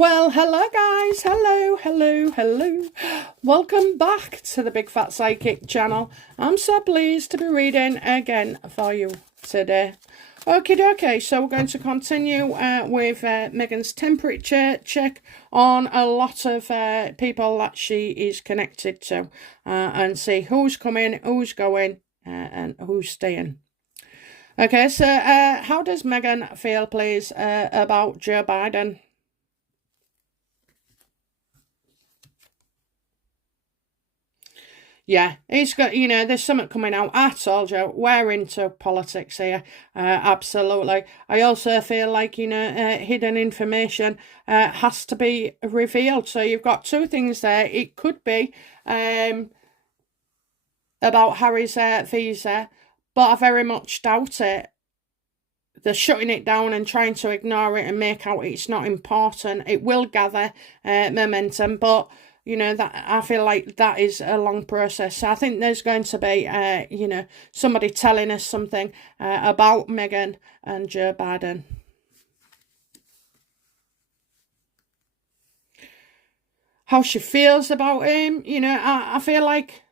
Well, hello guys, hello. Welcome back to the Big Fat Psychic channel. I'm so pleased to be reading again for you today. Okie dokie, so we're going to continue with Megan's temperature check on a lot of people that she is connected to and see who's coming, who's going and who's staying. Okay, so how does Megan feel, please, about Joe Biden? Yeah, he's got, there's something coming out. I told you, we're into politics here. Absolutely. I also feel like, hidden information has to be revealed. So you've got two things there. It could be about Harry's visa, but I very much doubt it. They're shutting it down and trying to ignore it and make out it's not important. It will gather momentum, but that I feel like that is a long process. So I think there's going to be, somebody telling us something about Meghan and Joe Biden. How she feels about him, I feel like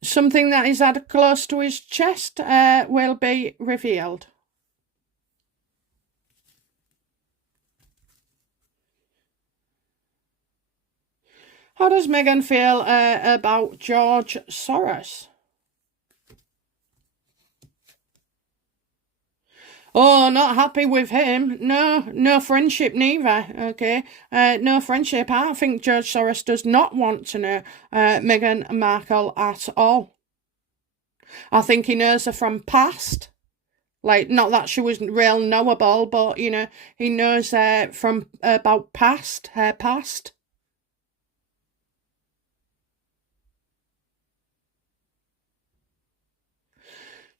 something that is had close to his chest will be revealed. How does Meghan feel about George Soros? Oh, not happy with him. No friendship neither, okay? No friendship. I think George Soros does not want to know Meghan Markle at all. I think he knows her from past. Like, not that she was real knowable, but, he knows from about her past.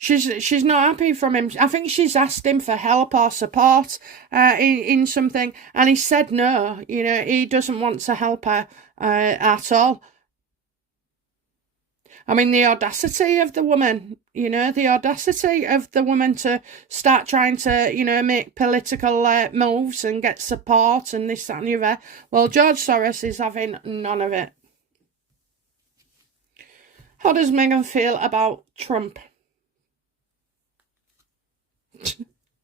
She's not happy from him. I think she's asked him for help or support in something, and he said no. He doesn't want to help her at all. I mean, the audacity of the woman, the audacity of the woman to start trying to, make political moves and get support and this, that and the other. Well, George Soros is having none of it. How does Meghan feel about Trump?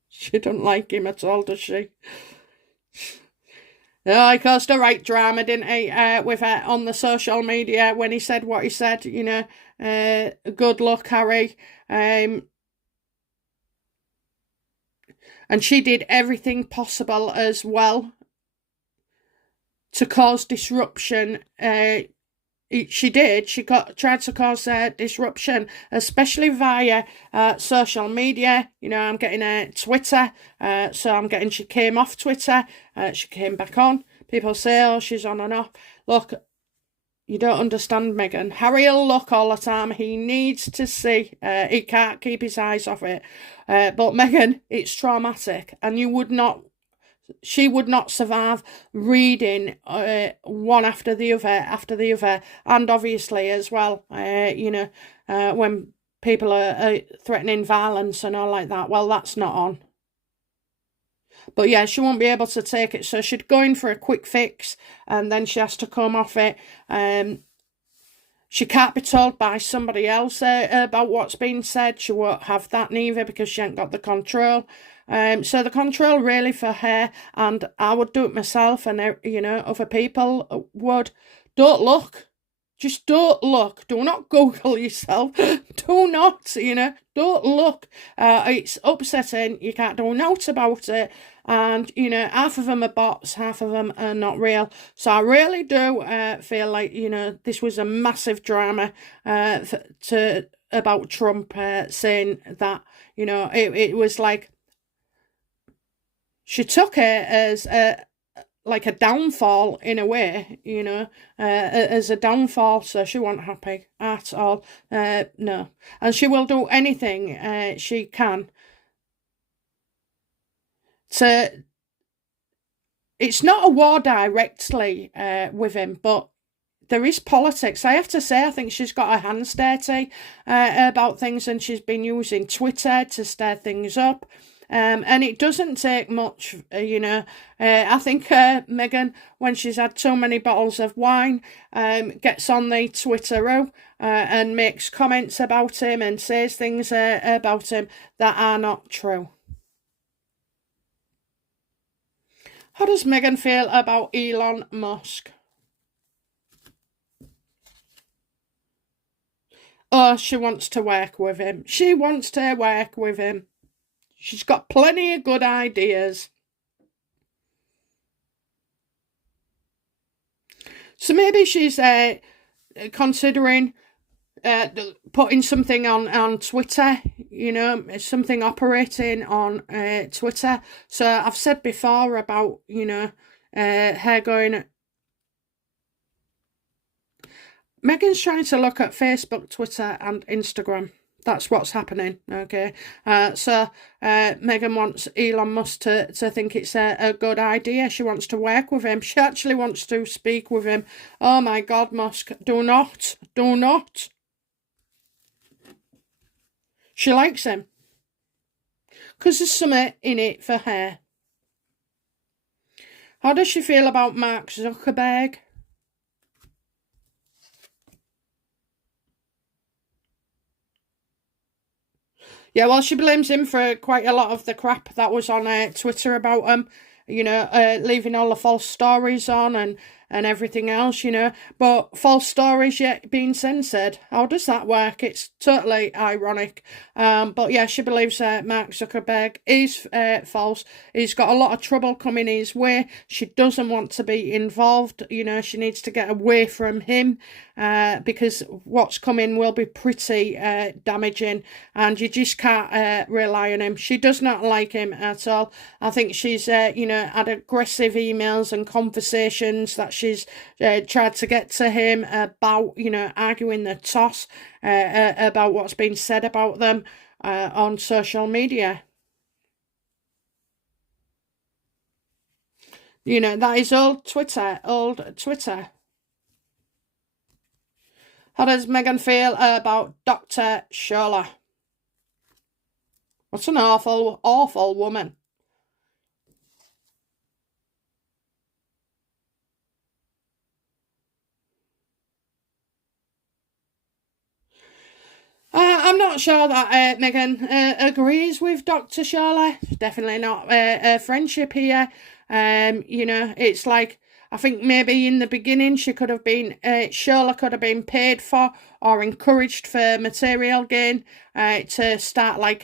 She don't like him at all, does she? Oh, he caused a right drama, didn't he, with her on the social media when he said what he said, good luck, Harry. And she did everything possible as well to cause disruption. She did. She tried to cause disruption, especially via social media. I'm getting Twitter, so I'm getting she came off Twitter, she came back on. People say, oh, she's on and off. Look, you don't understand Meghan. Harry will look all the time. He needs to see. He can't keep his eyes off it. But Meghan, it's traumatic, and she would not survive reading one after the other, and obviously as well, when people are threatening violence and all like that. Well, that's not on. But yeah, she won't be able to take it, so she'd go in for a quick fix, and then she has to come off it. She can't be told by somebody else about what's been said. She won't have that neither because she ain't got the control. So the control really for her, and I would do it myself, and other people would. Don't look. Just don't look. Do not Google yourself. Do not, don't look. It's upsetting. You can't do nothing about it. And, half of them are bots, half of them are not real. So I really do feel like, this was a massive drama about Trump saying that, it was like, she took it as like a downfall in a way, as a downfall. So she wasn't happy at all. No. And she will do anything she can to... It's not a war directly with him, but there is politics. I have to say, I think she's got her hands dirty about things, and she's been using Twitter to stir things up. And it doesn't take much, I think Meghan, when she's had so many bottles of wine, gets on the Twitter and makes comments about him and says things about him that are not true. How does Meghan feel about Elon Musk? Oh, she wants to work with him. She wants to work with him. She's got plenty of good ideas. So maybe she's considering putting something on Twitter, something operating on Twitter. So I've said before about, her going... Meghan's trying to look at Facebook, Twitter and Instagram. That's what's happening, okay? So Meghan wants Elon Musk to think it's a good idea. She wants to work with him. She actually wants to speak with him. Oh my God, Musk, do not. She likes him. Because there's something in it for her. How does she feel about Mark Zuckerberg? Yeah, well, she blames him for quite a lot of the crap that was on Twitter about him, leaving all the false stories on and everything else, But false stories yet being censored. How does that work? It's totally ironic. But yeah, she believes Mark Zuckerberg is false. He's got a lot of trouble coming his way. She doesn't want to be involved. She needs to get away from him because what's coming will be pretty damaging, and you just can't rely on him. She does not like him at all. I think she's, had aggressive emails and conversations that she's tried to get to him about, arguing the toss about what's been said about them on social media. That is old Twitter. How does Meghan feel about Dr. Shola? What's an awful, awful woman. I'm not sure that Meghan agrees with Dr. Shola. Definitely not a friendship here. It's like, I think maybe in the beginning she could have been, Shola could have been paid for or encouraged for material gain to start like,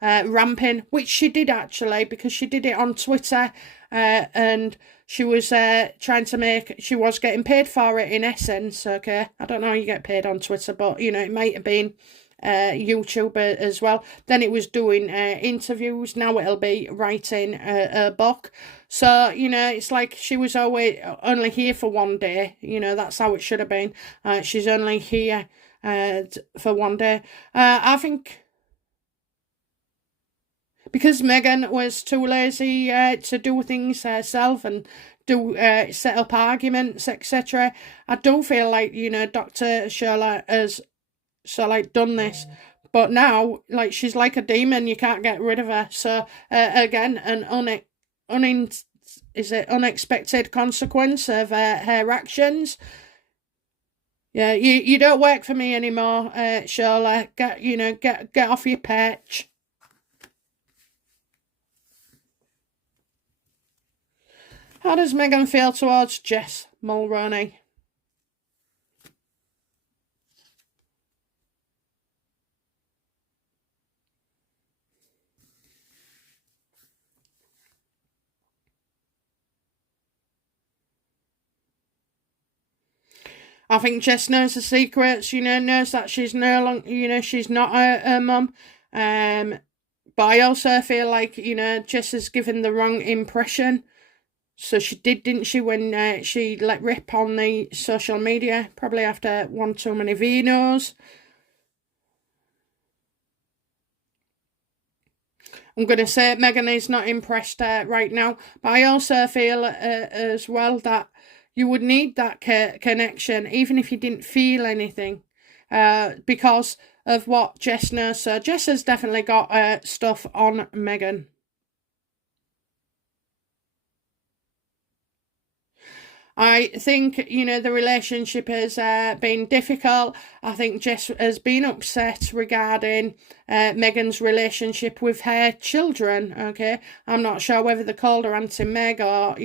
ramping, which she did actually, because she did it on Twitter and she was she was getting paid for it in essence, okay? I don't know how you get paid on Twitter, but, it might have been YouTube as well. Then it was doing interviews. Now it'll be writing a book. So, it's like she was always only here for one day. That's how it should have been. She's only here for one day. I think because Meghan was too lazy to do things herself and do set up arguments, etc. I don't feel like, Dr. Shola has done this. But now, she's like a demon, you can't get rid of her. So, again, an unexpected consequence of her actions. Yeah, you don't work for me anymore, Shola. Get off your perch. How does Meghan feel towards Jess Mulroney? I think Jess knows the secrets, knows that she's no longer, she's not a mum. But I also feel like, Jess has given the wrong impression. So she did, didn't she, when she let rip on the social media, probably after one too many vinos. I'm going to say Meghan is not impressed right now, but I also feel as well that you would need that connection, even if you didn't feel anything, because of what Jess knows. So Jess has definitely got stuff on Meghan. I think, the relationship has been difficult. I think Jess has been upset regarding Meghan's relationship with her children, okay? I'm not sure whether they called her Auntie Meg or,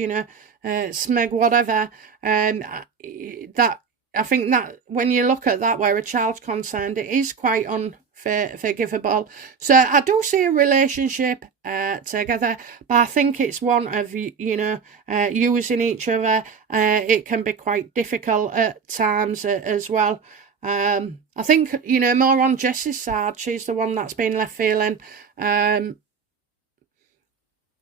Smeg, whatever. That I think that when you look at that where a child's concerned, it is quite unforgivable. So I do see a relationship together, but I think it's one of, using each other. It can be quite difficult at times as well. I think, more on Jess's side, she's the one that's been left feeling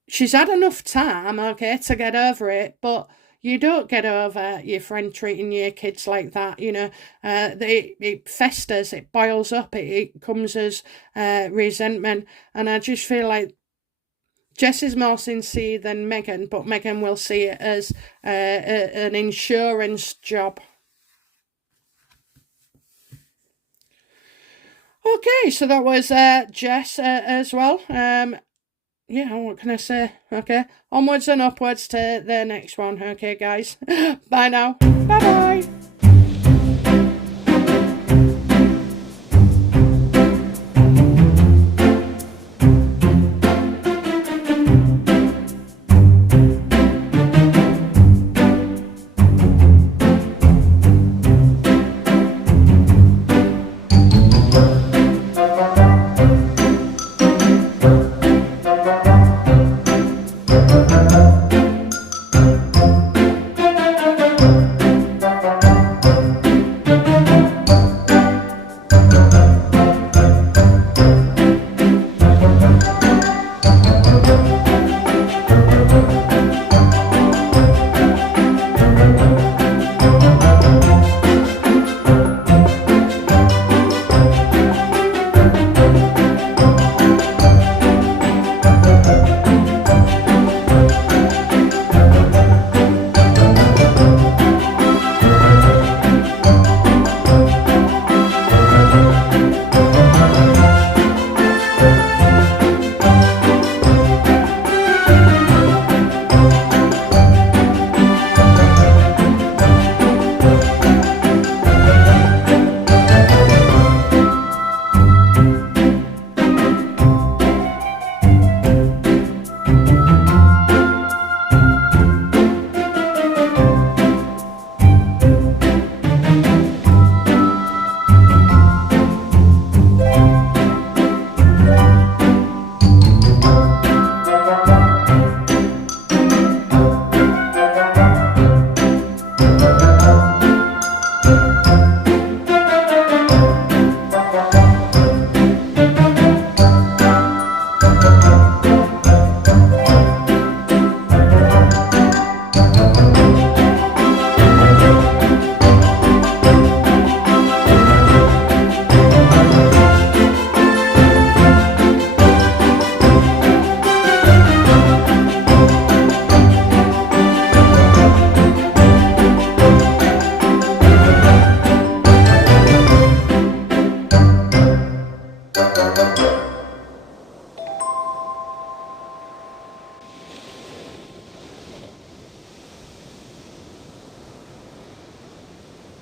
she's had enough time, okay, to get over it, but you don't get over your friend treating your kids like that, it festers, it boils up, it comes as resentment, and I just feel like Jess is more sincere than Meghan, but Meghan will see it as an insurance job. Okay, so that was Jess as well. Yeah, what can I say? Okay, onwards and upwards to the next one. Okay, guys. Bye now. Bye-bye.